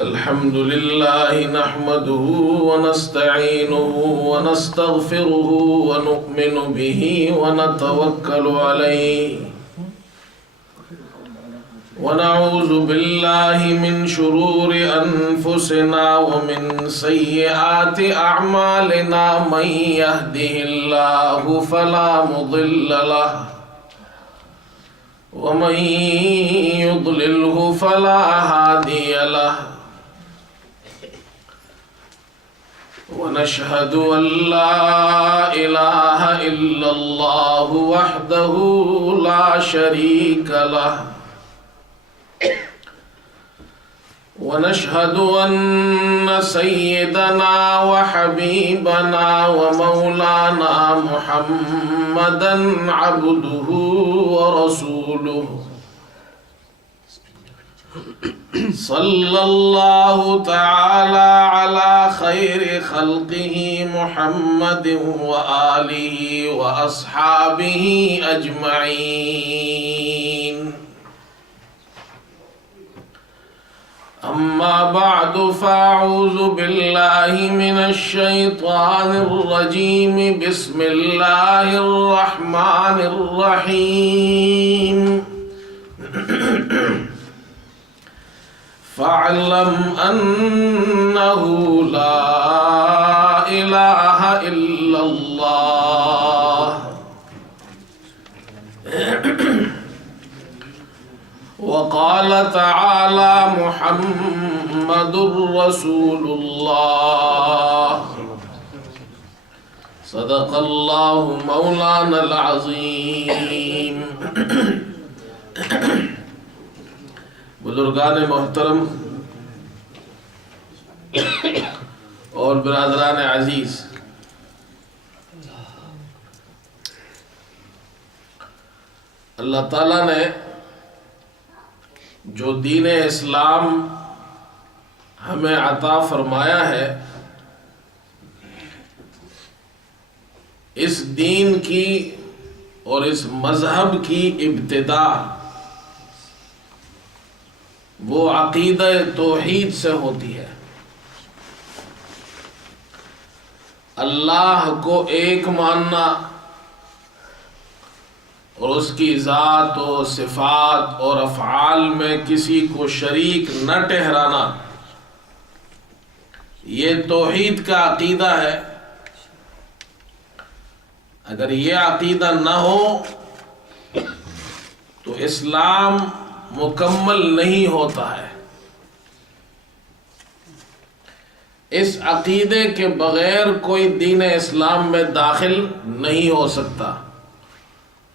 الحمد لله نحمده ونستعينه ونستغفره ونؤمن به ونتوكل عليه ونعوذ بالله من شرور أنفسنا ومن سيئات أعمالنا من يهده الله فلا مضل له ومن يضلله فلا هادي له ونشهد أن لا إله إلا الله وحده لا شريك له ونشهد أن سيدنا وحبيبنا ومولانا محمدا عبده ورسوله صلى الله تعالى على خير خلقه محمد وآله وأصحابه أجمعين أما بعد فأعوذ بالله من الشيطان الرجيم بسم الله الرحمن الرحيم فاعلم أنه لا إله إلا الله وقال تعالى محمد رسول الله صدق الله مولانا العظيم بزرگان محترم اور برادران عزیز، اللہ تعالیٰ نے جو دین اسلام ہمیں عطا فرمایا ہے، اس دین کی اور اس مذہب کی ابتدا وہ عقیدہ توحید سے ہوتی ہے۔ اللہ کو ایک ماننا اور اس کی ذات و صفات اور افعال میں کسی کو شریک نہ ٹھہرانا، یہ توحید کا عقیدہ ہے۔ اگر یہ عقیدہ نہ ہو تو اسلام مکمل نہیں ہوتا ہے۔ اس عقیدے کے بغیر کوئی دین اسلام میں داخل نہیں ہو سکتا۔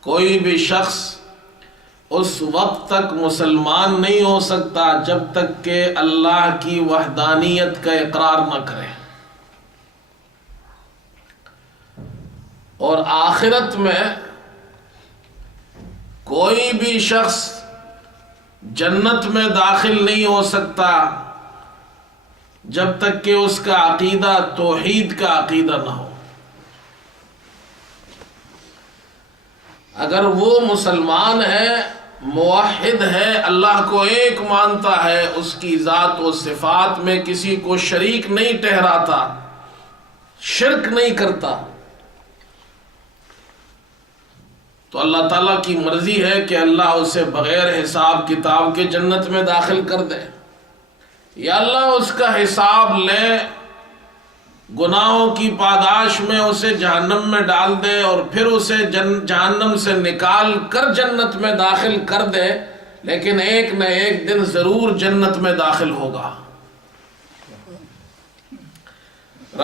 کوئی بھی شخص اس وقت تک مسلمان نہیں ہو سکتا جب تک کہ اللہ کی وحدانیت کا اقرار نہ کرے۔ اور آخرت میں کوئی بھی شخص جنت میں داخل نہیں ہو سکتا جب تک کہ اس کا عقیدہ توحید کا عقیدہ نہ ہو۔ اگر وہ مسلمان ہے، موحد ہے، اللہ کو ایک مانتا ہے، اس کی ذات و صفات میں کسی کو شریک نہیں ٹھہراتا، شرک نہیں کرتا، تو اللہ تعالیٰ کی مرضی ہے کہ اللہ اسے بغیر حساب کتاب کے جنت میں داخل کر دے، یا اللہ اس کا حساب لے، گناہوں کی پاداش میں اسے جہنم میں ڈال دے اور پھر اسے جہنم سے نکال کر جنت میں داخل کر دے، لیکن ایک نہ ایک دن ضرور جنت میں داخل ہوگا۔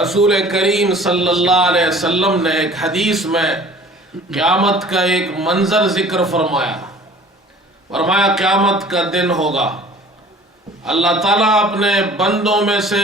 رسول کریم صلی اللہ علیہ وسلم نے ایک حدیث میں قیامت کا ایک منظر ذکر فرمایا قیامت کا دن ہوگا، اللہ تعالیٰ اپنے بندوں میں سے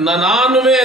99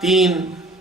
3,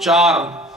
4,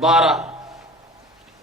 12।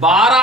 12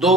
2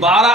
12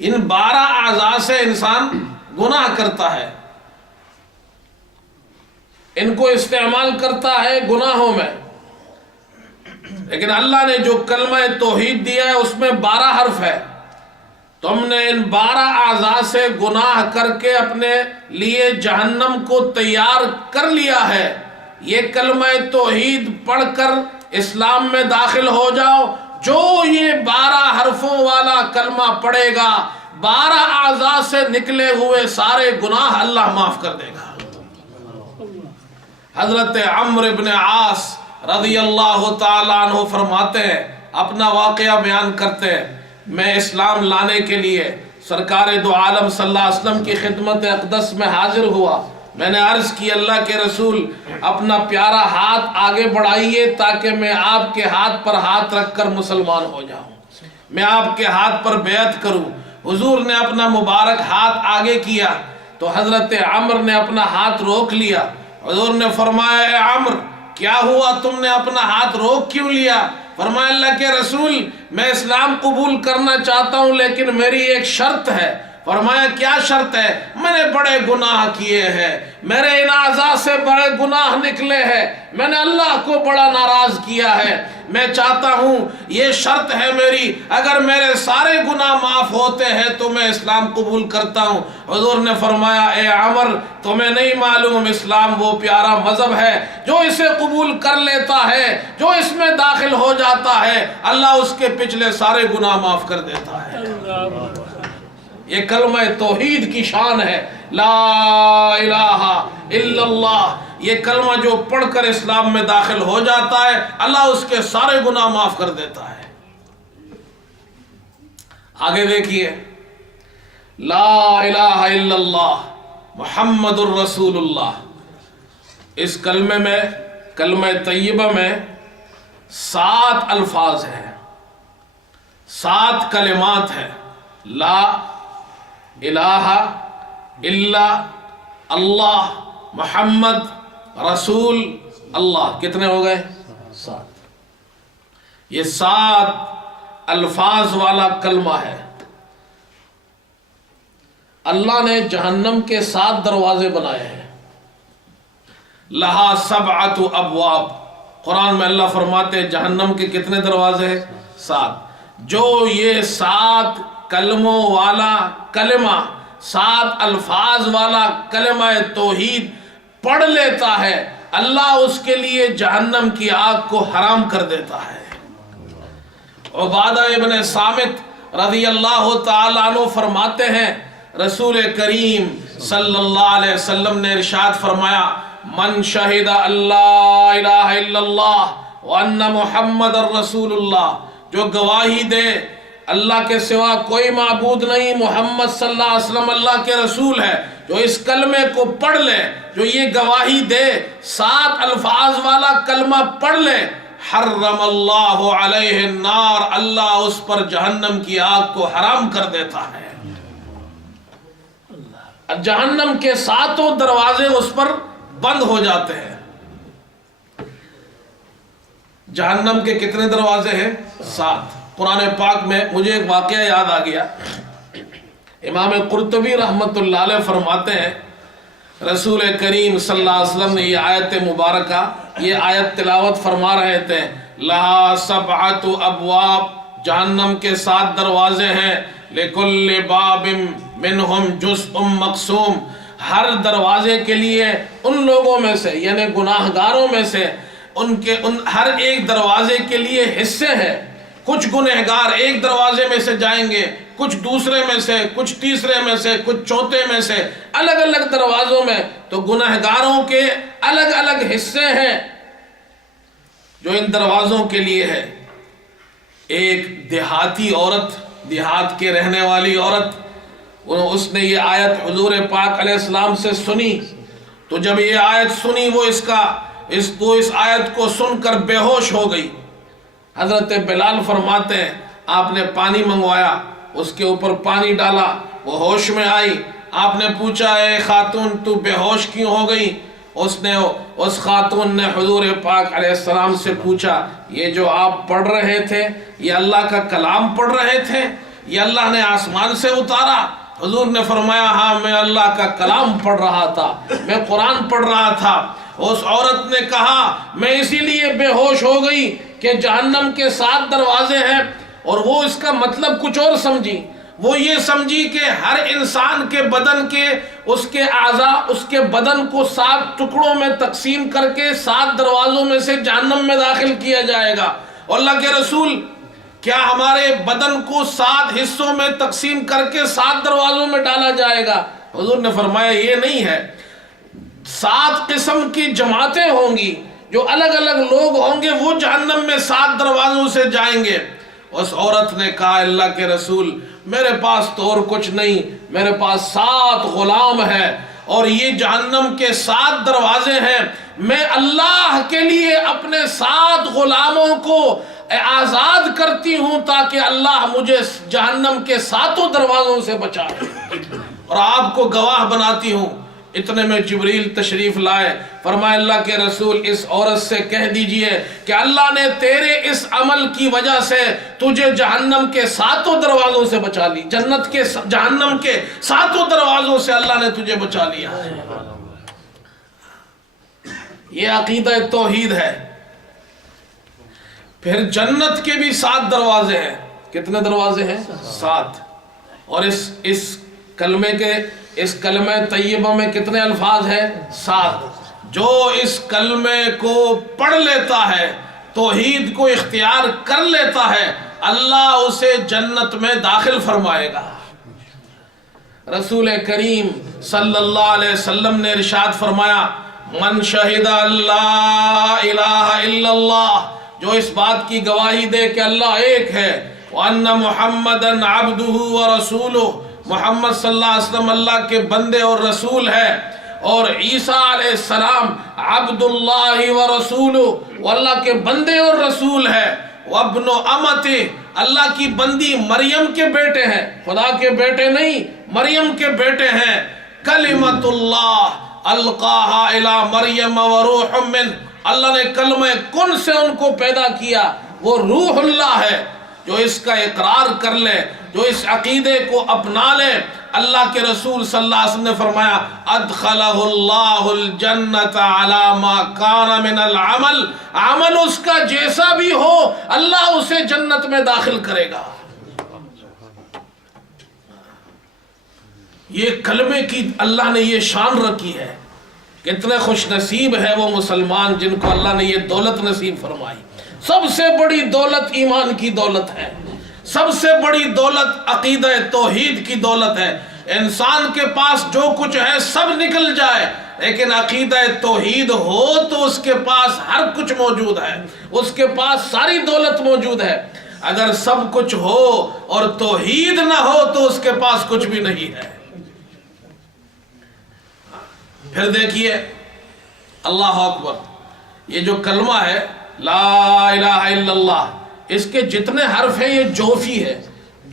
ان 12 اعضاء سے انسان گناہ کرتا ہے، ان کو استعمال کرتا ہے گناہوں میں، لیکن اللہ نے جو کلمہ توحید دیا ہے اس میں 12 حرف ہے. تم نے ان 12 اعضاء سے گناہ کر کے اپنے لیے جہنم کو تیار کر لیا ہے. یہ کلمہ توحید پڑھ کر اسلام میں داخل ہو جاؤ. جو یہ 12 حرفوں والا کلمہ پڑھے گا 12 اعضاء سے نکلے ہوئے سارے گناہ اللہ معاف کر دے گا. حضرت عمرو بن عاص رضی اللہ تعالیٰ عنہ فرماتے ہیں، اپنا واقعہ بیان کرتے ہیں، میں اسلام لانے کے لیے سرکار دو عالم صلی اللہ علیہ وسلم کی خدمت اقدس میں حاضر ہوا. میں نے عرض کی اللہ کے رسول اپنا پیارا ہاتھ آگے بڑھائیے تاکہ میں آپ کے ہاتھ پر ہاتھ رکھ کر مسلمان ہو جاؤں، میں آپ کے ہاتھ پر بیعت کروں. حضور نے اپنا مبارک ہاتھ آگے کیا تو حضرت عمرو نے اپنا ہاتھ روک لیا. حضور نے فرمایا اے عمرو کیا ہوا، تم نے اپنا ہاتھ روک کیوں لیا؟ فرمایا اللہ کے رسول میں اسلام قبول کرنا چاہتا ہوں لیکن میری ایک شرط ہے. فرمایا کیا شرط ہے؟ میں نے بڑے گناہ کیے ہیں، میرے ان اعضاء سے بڑے گناہ نکلے ہیں، میں نے اللہ کو بڑا ناراض کیا ہے، میں چاہتا ہوں یہ شرط ہے میری، اگر میرے سارے گناہ معاف ہوتے ہیں تو میں اسلام قبول کرتا ہوں. حضور نے فرمایا اے عمر تمہیں نہیں معلوم اسلام وہ پیارا مذہب ہے جو اسے قبول کر لیتا ہے، جو اس میں داخل ہو جاتا ہے اللہ اس کے پچھلے سارے گناہ معاف کر دیتا ہے. یہ کلمہ توحید کی شان ہے، لا الہ الا اللہ. یہ کلمہ جو پڑھ کر اسلام میں داخل ہو جاتا ہے اللہ اس کے سارے گناہ معاف کر دیتا ہے. آگے دیکھیے، لا الہ الا اللہ محمد الرسول اللہ. اس کلمے میں، کلمہ طیبہ میں 7 الفاظ ہیں، 7 کلمات ہیں. لا الہ الا اللہ محمد رسول اللہ. کتنے ہو گئے؟ 7. یہ 7 الفاظ والا کلمہ ہے. اللہ نے جہنم کے 7 دروازے بنائے ہیں. لہا 7 ابواب. قرآن میں اللہ فرماتے ہیں جہنم کے کتنے دروازے ہیں؟ 7. جو یہ 7 کلموں والا کلمہ، 7 الفاظ والا کلمہ توحید پڑھ لیتا ہے اللہ اس کے لیے جہنم کی آگ کو حرام کر دیتا ہے. عبادہ ابن صامت رضی اللہ تعالیٰ عنہ فرماتے ہیں رسول کریم صلی اللہ علیہ وسلم نے ارشاد فرمایا من شہد اللہ الہ الا اللہ وان محمد الرسول اللہ، جو گواہی دے اللہ کے سوا کوئی معبود نہیں، محمد صلی اللہ علیہ وسلم اللہ کے رسول ہے، جو اس کلمے کو پڑھ لے، جو یہ گواہی دے، 7 الفاظ والا کلمہ پڑھ لے، حرم اللہ علیہ النار، اللہ اس پر جہنم کی آگ کو حرام کر دیتا ہے. جہنم کے 7 دروازے اس پر بند ہو جاتے ہیں. جہنم کے کتنے دروازے ہیں؟ 7. قرآن پاک میں مجھے ایک واقعہ یاد آ گیا. امام قرطبی رحمت اللہ علیہ فرماتے ہیں رسول کریم صلی اللہ علیہ وسلم نے یہ آیت مبارکہ، یہ آیت تلاوت فرما رہے تھے لہا 7 ابواب، جہنم کے 7 دروازے ہیں، لکل باب منہم جزء مقسوم، ہر دروازے کے لیے ان لوگوں میں سے یعنی گناہگاروں میں سے ان ہر ایک دروازے کے لیے حصے ہیں. کچھ گنہگار ایک دروازے میں سے جائیں گے، کچھ دوسرے میں سے، کچھ تیسرے میں سے، کچھ چوتھے میں سے، الگ الگ دروازوں میں. تو گنہگاروں کے الگ الگ حصے ہیں جو ان دروازوں کے لیے ہے. ایک دیہاتی عورت، دیہات کے رہنے والی عورت، اس نے یہ آیت حضور پاک علیہ السلام سے سنی تو جب یہ آیت سنی وہ اس آیت کو سن کر بے ہوش ہو گئی. حضرت بلال فرماتے ہیں آپ نے پانی منگوایا، اس کے اوپر پانی ڈالا، وہ ہوش میں آئی. آپ نے پوچھا اے خاتون تو بے ہوش کیوں ہو گئی؟ اس خاتون نے حضور پاک علیہ السلام سے پوچھا یہ جو آپ پڑھ رہے تھے یہ اللہ کا کلام پڑھ رہے تھے یہ اللہ نے آسمان سے اتارا؟ حضور نے فرمایا ہاں میں اللہ کا کلام پڑھ رہا تھا، میں قرآن پڑھ رہا تھا۔ اس عورت نے کہا میں اسی لیے بے ہوش ہو گئی کہ جہنم کے 7 دروازے ہیں، اور وہ اس کا مطلب کچھ اور سمجھی۔ وہ یہ سمجھی کہ ہر انسان کے بدن کے اس کے اعضاء، اس کے بدن کو 7 ٹکڑوں میں تقسیم کر کے 7 دروازوں میں سے جہنم میں داخل کیا جائے گا۔ اور اللہ کے رسول کیا ہمارے بدن کو 7 حصوں میں تقسیم کر کے 7 دروازوں میں ڈالا جائے گا؟ حضور نے فرمایا یہ نہیں ہے، 7 قسم کی جماعتیں ہوں گی، جو الگ الگ لوگ ہوں گے، وہ جہنم میں 7 دروازوں سے جائیں گے۔ اس عورت نے کہا اللہ کے رسول میرے پاس تو اور کچھ نہیں، میرے پاس 7 غلام ہیں، اور یہ جہنم کے 7 دروازے ہیں، میں اللہ کے لیے اپنے 7 غلاموں کو آزاد کرتی ہوں تاکہ اللہ مجھے جہنم کے 7 دروازوں سے بچائے، اور آپ کو گواہ بناتی ہوں۔ اتنے میں جبریل تشریف لائے، فرمایا اللہ کے رسول اس عورت سے کہہ دیجئے کہ اللہ نے تیرے اس عمل کی وجہ سے تجھے جہنم کے 7 دروازوں سے بچا لی، جنت کے جہنم کے 7 دروازوں سے اللہ نے تجھے بچا لیا۔ یہ عقیدہ توحید ہے۔ پھر جنت کے بھی 7 دروازے ہیں۔ کتنے دروازے ہیں؟ 7۔ اور اس کلمے کے، اس کلمہ طیبہ میں کتنے الفاظ ہیں؟ 7۔ جو اس کلمے کو پڑھ لیتا ہے، توحید کو اختیار کر لیتا ہے، اللہ اسے جنت میں داخل فرمائے گا۔ رسول کریم صلی اللہ علیہ وسلم نے ارشاد فرمایا من شہد اللہ الہ الا اللہ، جو اس بات کی گواہی دے کہ اللہ ایک ہے، وَأَنَّ مُحَمَّدًا عَبْدُهُ وَرَسُولُهُ، محمد صلی اللہ علیہ وسلم اللہ کے بندے اور رسول ہے، اور عیسیٰ علیہ السلام عبد اللہ ورسولہ، وہ اللہ کے بندے اور رسول ہے، وابن امتہ، اللہ کی بندی مریم کے بیٹے ہیں، خدا کے بیٹے نہیں، مریم کے بیٹے ہیں، کلمۃ اللہ القاہا الی مریم وروح من، اللہ نے کلمہ کن سے ان کو پیدا کیا، وہ روح اللہ ہے۔ جو اس کا اقرار کر لے، جو اس عقیدے کو اپنا لے، اللہ کے رسول صلی اللہ علیہ وسلم نے فرمایا ادخلہ اللہ الجنت علی ما کان من العمل، عمل اس کا جیسا بھی ہو اللہ اسے جنت میں داخل کرے گا۔ یہ کلمے کی اللہ نے یہ شان رکھی ہے۔ کتنے خوش نصیب ہے وہ مسلمان جن کو اللہ نے یہ دولت نصیب فرمائی۔ سب سے بڑی دولت ایمان کی دولت ہے، سب سے بڑی دولت عقیدہ توحید کی دولت ہے۔ انسان کے پاس جو کچھ ہے سب نکل جائے، لیکن عقیدہ توحید ہو تو اس کے پاس ہر کچھ موجود ہے، اس کے پاس ساری دولت موجود ہے۔ اگر سب کچھ ہو اور توحید نہ ہو تو اس کے پاس کچھ بھی نہیں ہے۔ پھر دیکھیے اللہ اکبر، یہ جو کلمہ ہے لا الہ الا اللہ، اس کے جتنے حرف ہیں یہ جوفی ہے۔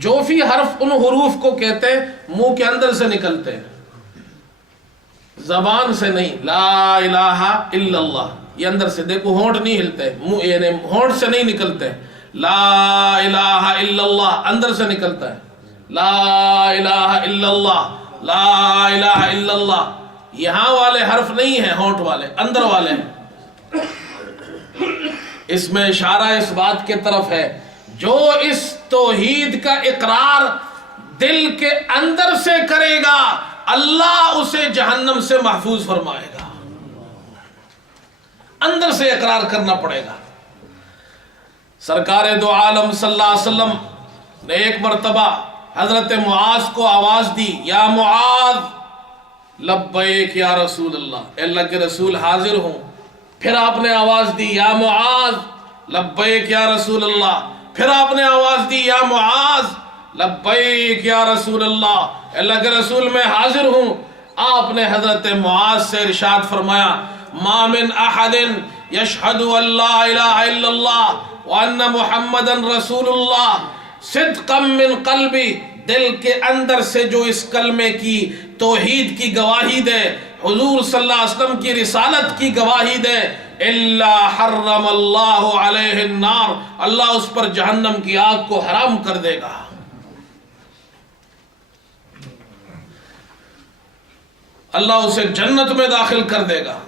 جوفی حرف ان حروف کو کہتے ہیں منہ کے اندر سے نکلتے ہیں، زبان سے نہیں۔ لا الہ الا اللہ، یہ اندر سے، دیکھو ہونٹ نہیں ہلتے، منہ یعنی ہونٹ سے نہیں نکلتے۔ لا الہ الا اللہ اندر سے نکلتا ہے، لا الہ الا اللہ، لا الہ الا اللہ۔ یہاں والے حرف نہیں ہیں، ہونٹ والے، اندر والے ہیں۔ اس میں اشارہ اس بات کی طرف ہے جو اس توحید کا اقرار دل کے اندر سے کرے گا اللہ اسے جہنم سے محفوظ فرمائے گا۔ اندر سے اقرار کرنا پڑے گا۔ سرکار دو عالم صلی اللہ علیہ وسلم نے ایک مرتبہ حضرت معاذ کو آواز دی، یا معاذ لبیک یا رسول اللہ، اللہ کے رسول حاضر ہوں۔ پھر آپ نے آواز دی یا معاذ لبیک یا رسول اللہ، پھر آپ نے آواز دی یا معاذ لبیک یا رسول اللہ، اللہ کے رسول میں حاضر ہوں۔ آپ نے حضرت معاذ سے ارشاد فرمایا ما من احد یشہد ان لا الہ الا اللہ وان محمد رسول اللہ صدقا من قلبی، دل کے اندر سے جو اس کلمے کی توحید کی گواہی دے، حضور صلی اللہ علیہ وسلم کی رسالت کی گواہی دے، الا حرم اللہ علیہ النار، اللہ اس پر جہنم کی آگ کو حرام کر دے گا۔ اللہ اسے جنت میں داخل کر دے گا۔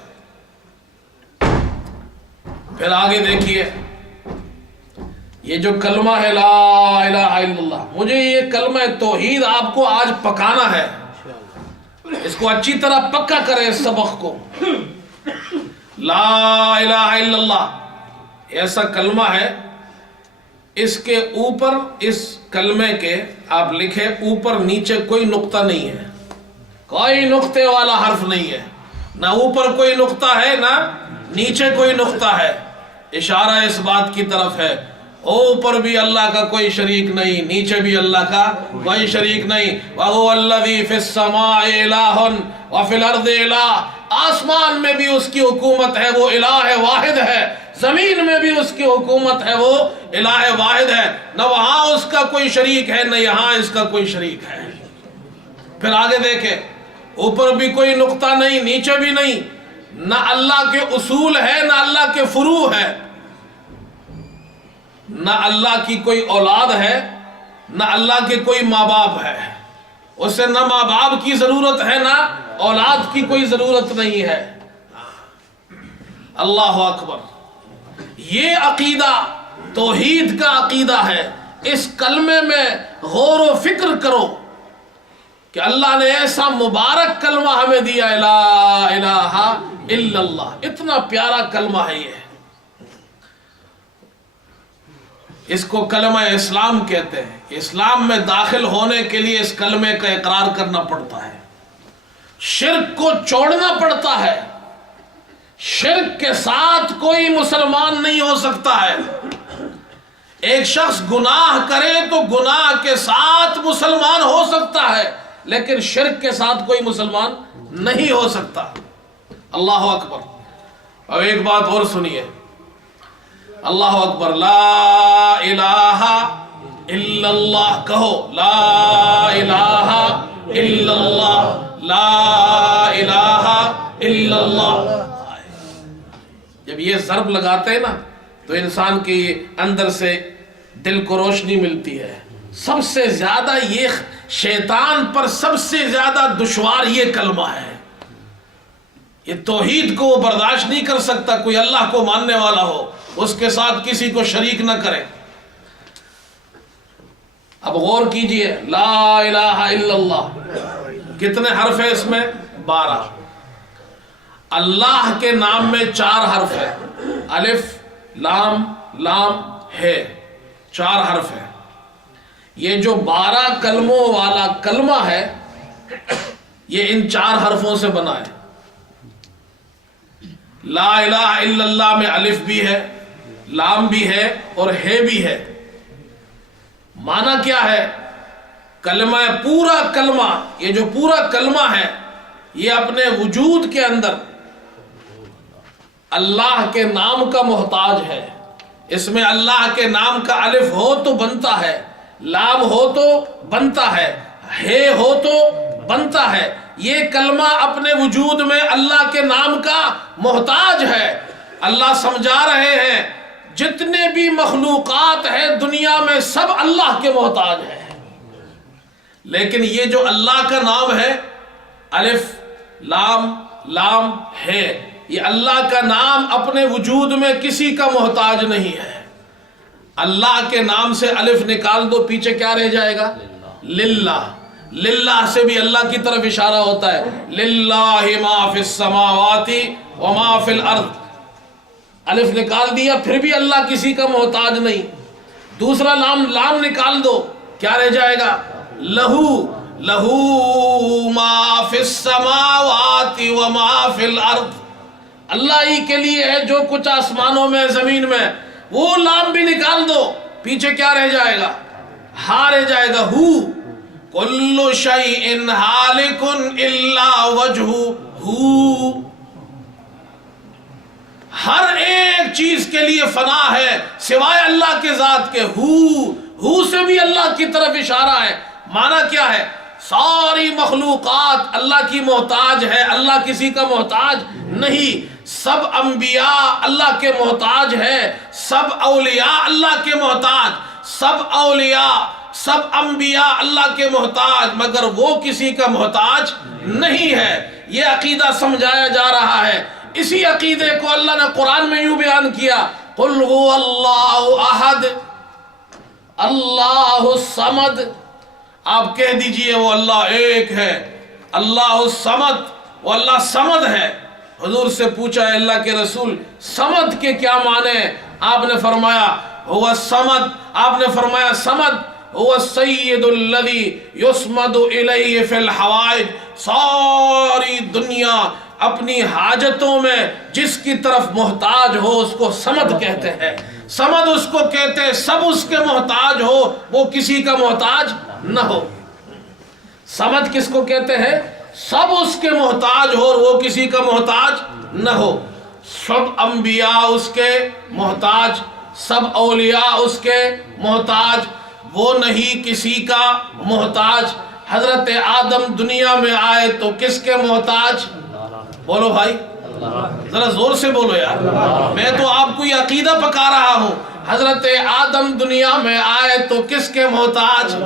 پھر آگے دیکھیے، یہ جو کلمہ ہے لا الہ الا اللہ، مجھے یہ کلمہ توحید آپ کو آج پکانا ہے، اس کو اچھی طرح پکا کریں اس سبق کو۔ لا الہ الا اللہ ایسا کلمہ ہے، اس کے اوپر، اس کلمے کے آپ لکھیں اوپر نیچے کوئی نقطہ نہیں ہے، کوئی نقطے والا حرف نہیں ہے، نہ اوپر کوئی نقطہ ہے نہ نیچے کوئی نقطہ ہے، اشارہ اس بات کی طرف ہے اوپر بھی اللہ کا کوئی شریک نہیں، نیچے بھی اللہ کا کوئی شریک نہیں۔ وَهُوَ الَّذِي فِي السَّمَاءِ إِلَٰهٌ وَفِي الْأَرْضِ إِلَٰهٌ، آسمان میں بھی اس کی حکومت ہے، وہ الہ واحد ہے، زمین میں بھی اس کی حکومت ہے، وہ الہ واحد ہے، نہ وہاں اس کا کوئی شریک ہے نہ یہاں اس کا کوئی شریک ہے۔ پھر آگے دیکھیں، اوپر بھی کوئی نقطہ نہیں، نیچے بھی نہیں، نہ اللہ کے اصول ہے نہ اللہ کے فروع ہے، نہ اللہ کی کوئی اولاد ہے نہ اللہ کے کوئی ماں باپ ہے، اسے نہ ماں باپ کی ضرورت ہے نہ اولاد کی کوئی ضرورت نہیں ہے۔ اللہ اکبر، یہ عقیدہ توحید کا عقیدہ ہے۔ اس کلمے میں غور و فکر کرو کہ اللہ نے ایسا مبارک کلمہ ہمیں دیا، لا الہ الا اللہ، اتنا پیارا کلمہ ہے یہ، اس کو کلمہ اسلام کہتے ہیں۔ اسلام میں داخل ہونے کے لیے اس کلمے کا اقرار کرنا پڑتا ہے، شرک کو چھوڑنا پڑتا ہے، شرک کے ساتھ کوئی مسلمان نہیں ہو سکتا ہے۔ ایک شخص گناہ کرے تو گناہ کے ساتھ مسلمان ہو سکتا ہے، لیکن شرک کے ساتھ کوئی مسلمان نہیں ہو سکتا۔ اللہ اکبر۔ اور ایک بات اور سنیے، اللہ اکبر، لا الہ الا اللہ کہو، لا الہ الا اللہ، لا الہ الا اللہ۔ جب یہ ضرب لگاتے ہیں نا تو انسان کے اندر سے دل کو روشنی ملتی ہے۔ سب سے زیادہ یہ شیطان پر سب سے زیادہ دشوار یہ کلمہ ہے، یہ توحید کو وہ برداشت نہیں کر سکتا کوئی اللہ کو ماننے والا ہو، اس کے ساتھ کسی کو شریک نہ کرے۔ اب غور کیجئے، لا الہ الا اللہ کتنے حرف ہیں اس میں؟ 12۔ اللہ کے نام میں 4 حرف ہے، الف لام لام ہے، 4 حرف ہے۔ یہ جو 12 کلموں والا کلمہ ہے یہ ان 4 حرفوں سے بنا ہے۔ لا الہ الا اللہ میں الف بھی ہے، لام بھی ہے اور ہے بھی ہے۔ معنی کیا ہے؟ کلمہ، پورا کلمہ، یہ جو پورا کلمہ ہے یہ اپنے وجود کے اندر اللہ کے نام کا محتاج ہے۔ اس میں اللہ کے نام کا الف ہو تو بنتا ہے، لام ہو تو بنتا ہے ہو تو بنتا ہے۔ یہ کلمہ اپنے وجود میں اللہ کے نام کا محتاج ہے۔ اللہ سمجھا رہے ہیں جتنے بھی مخلوقات ہیں دنیا میں سب اللہ کے محتاج ہیں، لیکن یہ جو اللہ کا نام ہے الف لام لام ہے، یہ اللہ کا نام اپنے وجود میں کسی کا محتاج نہیں ہے۔ اللہ کے نام سے الف نکال دو، پیچھے کیا رہ جائے گا؟ للہ۔ للہ سے بھی اللہ کی طرف اشارہ ہوتا ہے، للہ ما فی السماوات وما فی الارض۔ الف نکال دیا پھر بھی اللہ کسی کا محتاج نہیں۔ دوسرا لام نکال دو، کیا رہ جائے گا؟ لہو، لہو ما فی السماوات وما فی الارض۔ اللہ ہی کے لیے ہے جو کچھ آسمانوں میں زمین میں۔ وہ لام بھی نکال دو، پیچھے کیا رہ جائے گا؟ ہاں رہ جائے گا، ہو۔ کل شیء ہالک الا وجہہ، ہر ایک چیز کے لیے فنا ہے سوائے اللہ کے ذات کے۔ ہو سے بھی اللہ کی طرف اشارہ ہے۔ معنی کیا ہے؟ ساری مخلوقات اللہ کی محتاج ہے، اللہ کسی کا محتاج نہیں۔ سب انبیاء اللہ کے محتاج ہے، سب اولیاء اللہ کے محتاج، سب اولیاء سب انبیاء اللہ کے محتاج مگر وہ کسی کا محتاج نہیں ہے، یہ عقیدہ سمجھایا جا رہا ہے۔ اسی عقیدے کو اللہ نے قرآن میں یوں بیان کیا، قل هو اللہ احد اللہ الصمد، آپ کہہ دیجئے وہ اللہ ایک ہے، اللہ الصمد، وہ اللہ صمد ہے۔ حضور سے پوچھا ہے اللہ کے رسول صمد کے کیا معنی ہیں؟ آپ نے فرمایا هو الصمد، آپ نے فرمایا صمد هو السید الذی یصمد الیہ فی الحوائج، ساری دنیا اپنی حاجتوں میں جس کی طرف محتاج ہو اس کو صمد کہتے ہیں۔ صمد اس کو کہتے ہیں سب اس کے محتاج ہو وہ کسی کا محتاج نہ ہو۔ صمد کس کو کہتے ہیں؟ سب اس کے محتاج ہو اور وہ کسی کا محتاج نہ ہو۔ سب انبیاء اس کے محتاج، سب اولیاء اس کے محتاج، وہ نہیں کسی کا محتاج۔ حضرت آدم دنیا میں آئے تو کس کے محتاج؟ بولو بھائی، ذرا زور سے بولو یار، میں تو آپ کو یہ عقیدہ پکا رہا ہوں۔ حضرت آدم دنیا میں آئے تو کس کے محتاج؟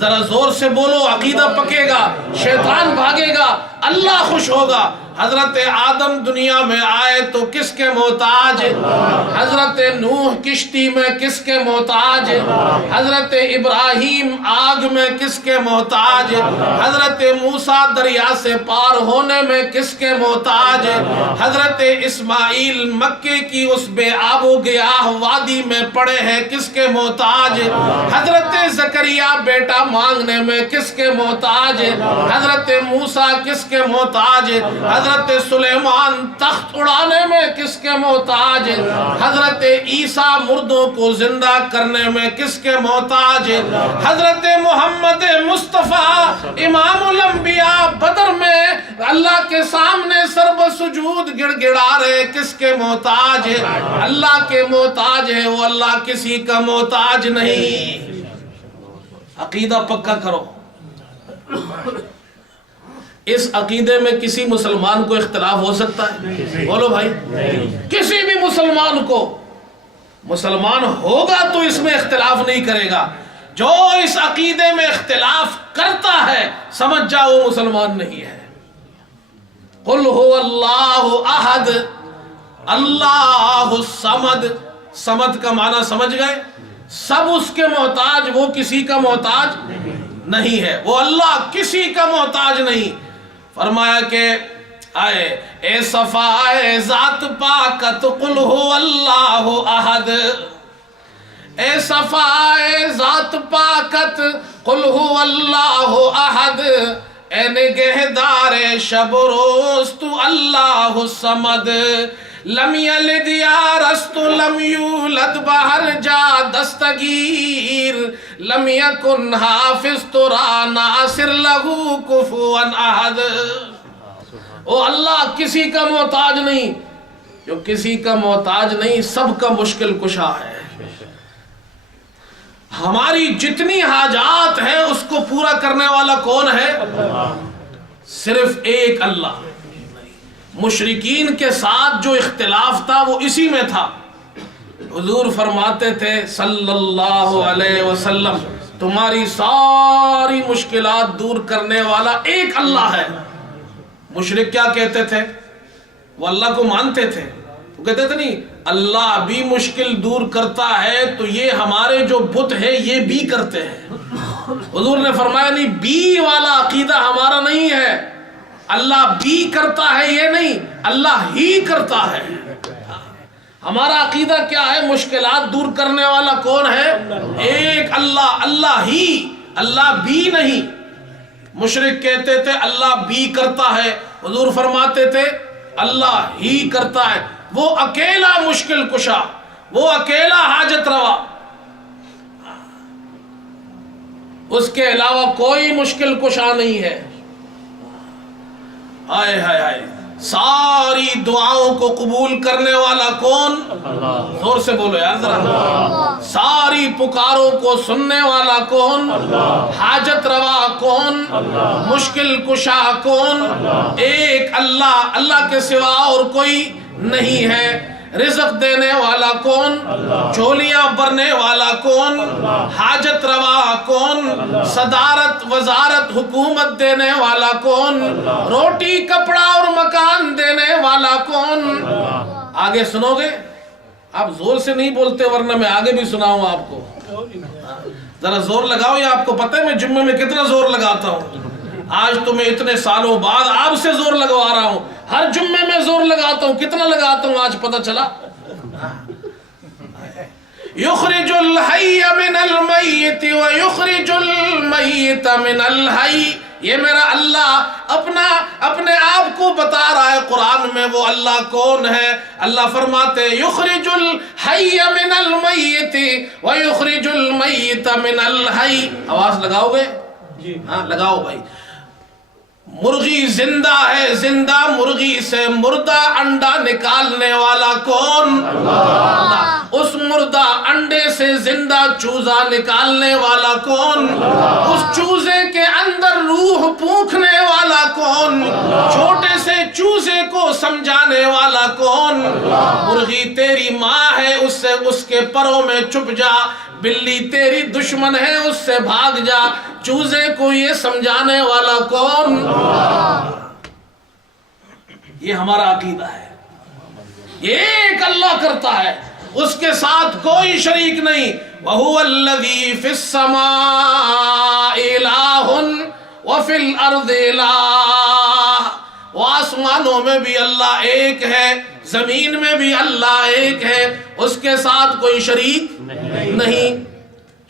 ذرا زور سے بولو، عقیدہ پکے گا، شیطان بھاگے گا، اللہ خوش ہوگا۔ حضرت آدم دنیا میں آئے تو کس کے محتاج؟ حضرت نوح کشتی میں کس کے محتاج؟ حضرت ابراہیم آگ میں کس کے محتاج؟ حضرت موسیٰ دریا سے پار ہونے میں کس کے محتاج؟ حضرت اسماعیل مکے کی اس بے آب و گیاہ وادی میں پڑے ہیں کس کے محتاج؟ حضرت زکریا بیٹا مانگنے میں کس کے محتاج؟ حضرت موسیٰ کس کے محتاج؟ حضرت سلیمان تخت اڑانے میں کس کے محتاج؟ حضرت عیسیٰ مردوں کو زندہ کرنے میں کس کے محتاج؟ حضرت محمد مصطفیٰ امام الانبیاء بدر میں اللہ کے سامنے سر بسجود گڑ گڑا رہے کس کے محتاج ہے؟ اللہ کے محتاج ہے وہ، اللہ کسی کا محتاج نہیں۔ عقیدہ پکا کرو۔ اس عقیدے میں کسی مسلمان کو اختلاف ہو سکتا ہے؟ بولو بھائی، کسی بھی مسلمان کو، مسلمان ہوگا تو اس میں اختلاف نہیں کرے گا۔ جو اس عقیدے میں اختلاف کرتا ہے سمجھ جاؤ وہ مسلمان نہیں ہے۔ قل هو اللہ احد اللہ الصمد، صمد کا معنی سمجھ گئے؟ سب اس کے محتاج، وہ کسی کا محتاج نہیں ہے، وہ اللہ کسی کا محتاج نہیں۔ فرمایا کہ آئے اے صفائے ذات پاکت قل هو اللہ احد، اے صفائے ذات پاکت قل هو اللہ احد، اے نگہدار شب و روز تو اللہ الصمد، لم یلد یارست لم یولد بہر جا دستگیر، لم یکن حافظ ترا ناصر لہو کفوا احد۔ او اللہ کسی کا محتاج نہیں، جو کسی کا محتاج نہیں سب کا مشکل کشا ہے۔ ہماری جتنی حاجات ہیں اس کو پورا کرنے والا کون ہے؟ صرف ایک اللہ۔ مشرکین کے ساتھ جو اختلاف تھا وہ اسی میں تھا۔ حضور فرماتے تھے صلی اللہ علیہ وسلم تمہاری ساری مشکلات دور کرنے والا ایک اللہ ہے۔ مشرک کیا کہتے تھے؟ وہ اللہ کو مانتے تھے، وہ کہتے تھے نہیں اللہ بھی مشکل دور کرتا ہے تو یہ ہمارے جو بت ہے یہ بھی کرتے ہیں۔ حضور نے فرمایا نہیں، بھی والا عقیدہ ہمارا نہیں ہے، اللہ بھی کرتا ہے یہ نہیں، اللہ ہی کرتا ہے۔ ہمارا عقیدہ کیا ہے؟ مشکلات دور کرنے والا کون ہے؟ ایک اللہ، اللہ ہی، اللہ بھی نہیں۔ مشرک کہتے تھے اللہ بھی کرتا ہے، حضور فرماتے تھے اللہ ہی کرتا ہے۔ وہ اکیلا مشکل کشا، وہ اکیلا حاجت روا، اس کے علاوہ کوئی مشکل کشا نہیں ہے۔ آئے ہائے ہائے، ساری دعاؤں کو قبول کرنے والا کون؟ اللہ۔ زور سے بولو یار ذرا۔ ساری پکاروں کو سننے والا کون؟ اللہ۔ حاجت روا کون؟ اللہ۔ مشکل کشا کون؟ اللہ۔ ایک اللہ، اللہ کے سوا اور کوئی نہیں ہے۔ رزق دینے والا کون؟ جھولیاں بھرنے والا کون؟ حاجت روا کون؟ صدارت وزارت حکومت دینے والا کون؟ روٹی کپڑا اور مکان دینے والا کون؟ آگے سنو گے؟ آپ زور سے نہیں بولتے ورنہ میں آگے بھی سناؤں آپ کو. ذرا زور لگاؤ. یہ آپ کو پتہ ہے میں جمعے میں کتنا زور لگاتا ہوں. آج تو میں اتنے سالوں بعد آپ سے زور لگوا رہا ہوں. ہر جمعے میں زور لگاتا ہوں. کتنا لگاتا ہوں آج پتہ چلا. یخرج الحی من المیت ویخرج المیت من الحی. یہ میرا اللہ اپنے آپ کو بتا رہا ہے قرآن میں. وہ اللہ کون ہے؟ اللہ فرماتے یخرج الحی من المیت ویخرج المیت من الحی. آواز لگاؤ گے؟ ہاں لگاؤ بھائی. مرغی زندہ ہے، زندہ مرغی سے مردہ انڈا نکالنے والا کون؟ اللہ. اس مردہ انڈے سے زندہ چوزا نکالنے والا کون؟ اس چوزے کے اندر روح پونکھنے والا کون؟ چھوٹے سے چوزے کو سمجھانے والا کون؟ مرغی تیری ماں ہے، اس کے پروں میں چھپ جا. بلی تیری دشمن ہے، اس سے بھاگ جا. چوزے کو یہ سمجھانے والا کون؟ یہ ہمارا عقیدہ ہے. یہ ایک اللہ کرتا ہے، اس کے ساتھ کوئی شریک نہیں. وَهُوَ الَّذِي فِي السَّمَاءِ إِلَٰهٌ وَفِي الْأَرْضِ إِلَٰهٌ. وہ آسمانوں میں بھی اللہ ایک ہے، زمین میں بھی اللہ ایک ہے. اس کے ساتھ کوئی شریک نہیں.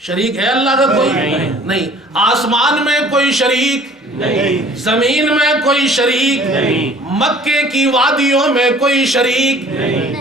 شریک ہے اللہ کا کوئی نہیں. آسمان میں کوئی شریک نہیں، زمین میں کوئی شریک نہیں، مکے کی وادیوں میں کوئی شریک نہیں،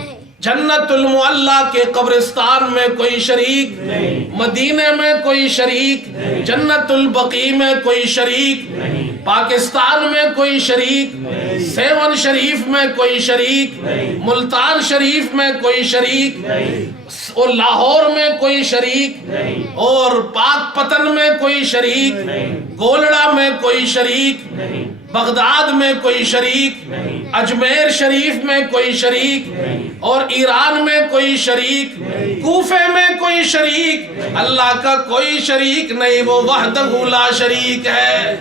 جنت المعلا کے قبرستان میں کوئی شریک نہیں، مدینے میں کوئی شریک نہیں، جنت البقیع میں کوئی شریک نہیں، پاکستان میں کوئی شریک نہیں، سیون شریف میں کوئی شریک نہیں، ملتان شریف میں کوئی شریک نہیں، اور لاہور میں کوئی شریک نہیں، اور پاک پتن میں کوئی شریک نہیں، گولڑا میں کوئی شریک نہیں، بغداد میں کوئی شریک نہیں، اجمیر شریف میں کوئی شریک نہیں، اور ایران میں کوئی شریک نہیں، کوفے میں کوئی شریک. اللہ کا کوئی شریک نہیں، وہ وحدہ لا شریک ہے.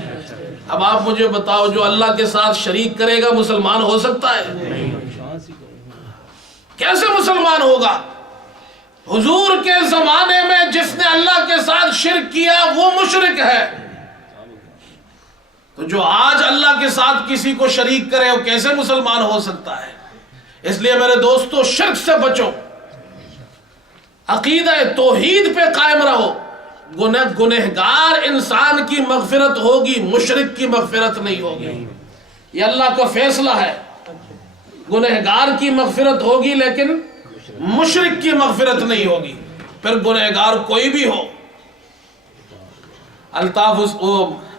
اب آپ مجھے بتاؤ جو اللہ کے ساتھ شریک کرے گا مسلمان ہو سکتا ہے؟ کیسے مسلمان ہوگا؟ حضور کے زمانے میں جس نے اللہ کے ساتھ شرک کیا وہ مشرک ہے. تو جو آج اللہ کے ساتھ کسی کو شریک کرے وہ کیسے مسلمان ہو سکتا ہے؟ اس لیے میرے دوستو شرک سے بچو، عقیدہ توحید پہ قائم رہو. گنہگار انسان کی مغفرت ہوگی، مشرک کی مغفرت نہیں ہوگی. یہ اللہ کا فیصلہ ہے. گنہگار کی مغفرت ہوگی لیکن مشرک کی مغفرت نہیں ہوگی. پھر گنہگار کوئی بھی ہو.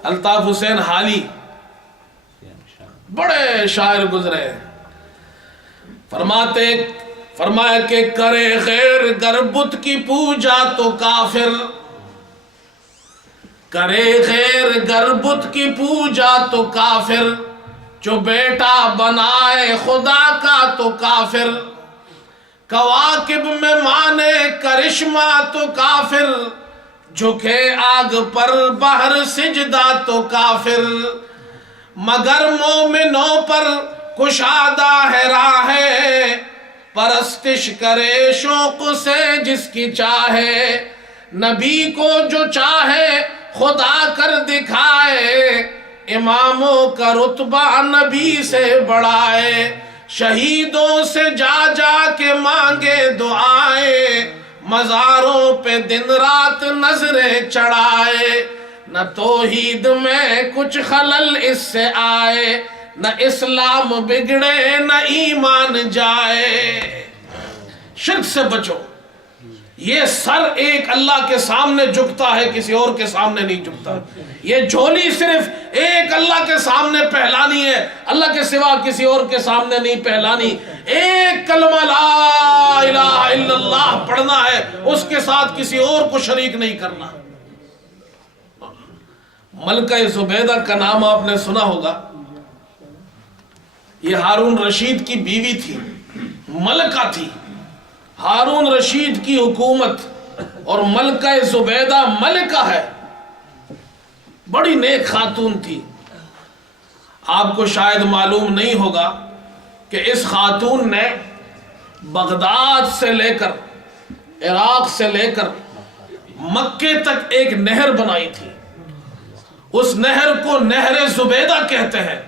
الطاف حسین حالی بڑے شاعر گزرے، فرمایا کہ کرے غیر گر بت کی پوجا تو کافر، کرے غیر گر بت کی پوجا تو کافر، جو بیٹا بنائے خدا کا تو کافر، کواکب میں مانے کرشمہ تو کافر، جھکے آگ پر بہر سجدہ تو کافر، مگر مومنوں پر کشادہ ہے راہ، پرستش کرے شوق سے جس کی چاہے، نبی کو جو چاہے خدا کر دکھائے، اماموں کا رتبہ نبی سے بڑھائے، شہیدوں سے جا جا کے مانگے دعائیں، مزاروں پہ دن رات نظریں چڑھائے، نہ توحید میں کچھ خلل اس سے آئے، نہ اسلام بگڑے نہ ایمان جائے. شرک سے بچو. یہ سر ایک اللہ کے سامنے جھکتا ہے، کسی اور کے سامنے نہیں جھکتا. یہ جھولی صرف ایک اللہ کے سامنے پہلانی ہے، اللہ کے سوا کسی اور کے سامنے نہیں پہلانی. ایک کلمہ لا الہ الا اللہ پڑھنا ہے، اس کے ساتھ کسی اور کو شریک نہیں کرنا. ملکہ زبیدہ کا نام آپ نے سنا ہوگا. یہ ہارون رشید کی بیوی تھی، ملکہ تھی. ہارون رشید کی حکومت اور ملکہ زبیدہ ملکہ ہے، بڑی نیک خاتون تھی۔ آپ کو شاید معلوم نہیں ہوگا کہ اس خاتون نے بغداد سے لے کر، عراق سے لے کر مکے تک ایک نہر بنائی تھی۔ اس نہر کو نہر زبیدہ کہتے ہیں۔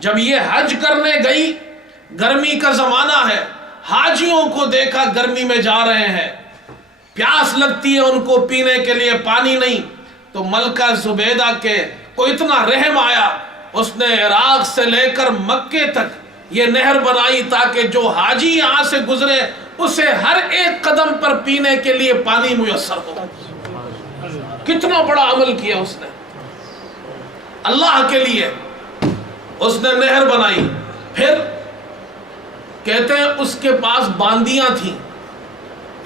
جب یہ حج کرنے گئی، گرمی کا زمانہ ہے، حاجیوں کو دیکھا گرمی میں جا رہے ہیں، پیاس لگتی ہے ان کو، پینے کے لیے پانی نہیں، تو ملکہ زبیدہ کے کو اتنا رحم آیا، اس نے عراق سے لے کر مکے تک یہ نہر بنائی تاکہ جو حاجی یہاں سے گزرے اسے ہر ایک قدم پر پینے کے لیے پانی میسر ہو۔ کتنا بڑا عمل کیا اس نے اللہ کے لیے، اس نے نہر بنائی۔ پھر کہتے ہیں اس کے پاس باندیاں تھیں۔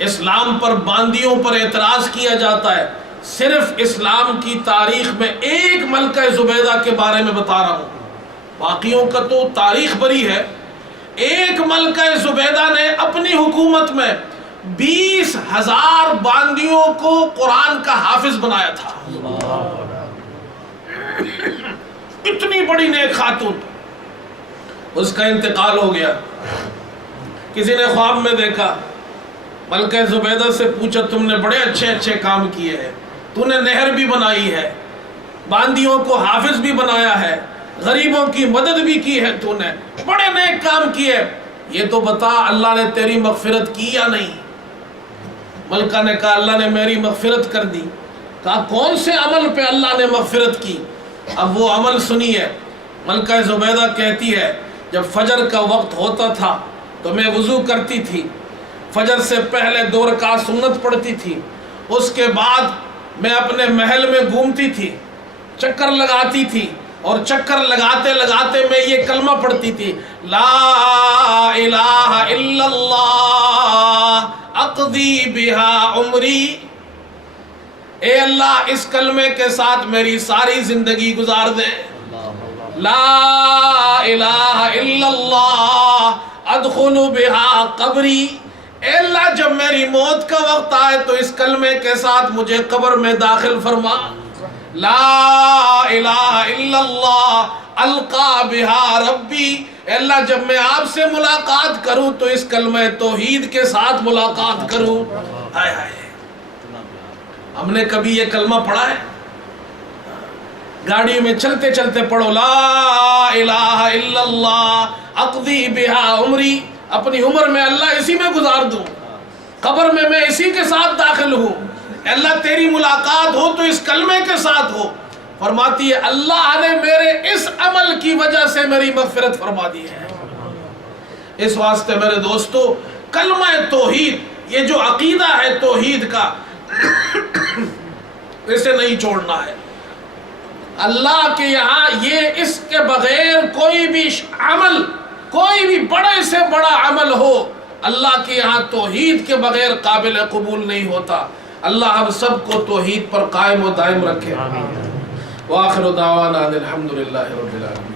اسلام پر باندیوں پر اعتراض کیا جاتا ہے۔ صرف اسلام کی تاریخ میں ایک ملکہ زبیدہ کے بارے میں بتا رہا ہوں، باقیوں کا تو تاریخ بری ہے۔ ایک ملکہ زبیدہ نے اپنی حکومت میں 20,000 باندیوں کو قرآن کا حافظ بنایا تھا۔ اتنی بڑی نیک خاتون، اس کا انتقال ہو گیا۔ کسی نے خواب میں دیکھا، ملکہ زبیدہ سے پوچھا تم نے بڑے اچھے اچھے کام کیے ہیں، تو نے نہر بھی بنائی ہے، باندیوں کو حافظ بھی بنایا ہے، غریبوں کی مدد بھی کی ہے، تو نے بڑے نیک کام کیے، یہ تو بتا اللہ نے تیری مغفرت کی یا نہیں؟ ملکہ نے کہا اللہ نے میری مغفرت کر دی۔ کہا کون سے عمل پہ اللہ نے مغفرت کی؟ اب وہ عمل سنیے۔ ملکہ زبیدہ کہتی ہے جب فجر کا وقت ہوتا تھا تو میں وضو کرتی تھی، فجر سے پہلے 2 رکعت سنت پڑھتی تھی، اس کے بعد میں اپنے محل میں گھومتی تھی، چکر لگاتی تھی، اور چکر لگاتے لگاتے میں یہ کلمہ پڑھتی تھی، لا الہ الا اللہ اقضی بہا عمری۔ اے اللہ اس کلمے کے ساتھ میری ساری زندگی گزار دے۔ لا الہ الا اللہ ادخل بہا قبری۔ اے اللہ جب میری موت کا وقت آئے تو اس کلمے کے ساتھ مجھے قبر میں داخل فرما۔ لا الہ الا اللہ القا بہا ربی۔ اے اللہ جب میں آپ سے ملاقات کروں تو اس کلمہ توحید کے ساتھ ملاقات کروں۔ ہائے ہائے، ہم نے کبھی یہ کلمہ پڑھا ہے؟ گاڑی میں چلتے چلتے پڑھو، لا الہ الا اللہ اقضی بہا عمری، اپنی عمر میں اللہ اسی میں گزار دوں، قبر میں اسی کے ساتھ داخل ہوں۔ اللہ تیری ملاقات ہو تو اس کلمے کے ساتھ ہو۔ فرماتی ہے اللہ نے میرے اس عمل کی وجہ سے میری مغفرت فرما دی ہے۔ اس واسطے میرے دوستو، کلمہ توحید، یہ جو عقیدہ ہے توحید کا، اسے نہیں چھوڑنا ہے۔ اللہ کے یہاں یہ اس کے بغیر کوئی بھی عمل، کوئی بھی بڑے سے بڑا عمل ہو، اللہ کے یہاں توحید کے بغیر قابل قبول نہیں ہوتا۔ اللہ ہم سب کو توحید پر قائم و دائم رکھے۔ وآخر دعوانا الحمدللہ رب العالمین۔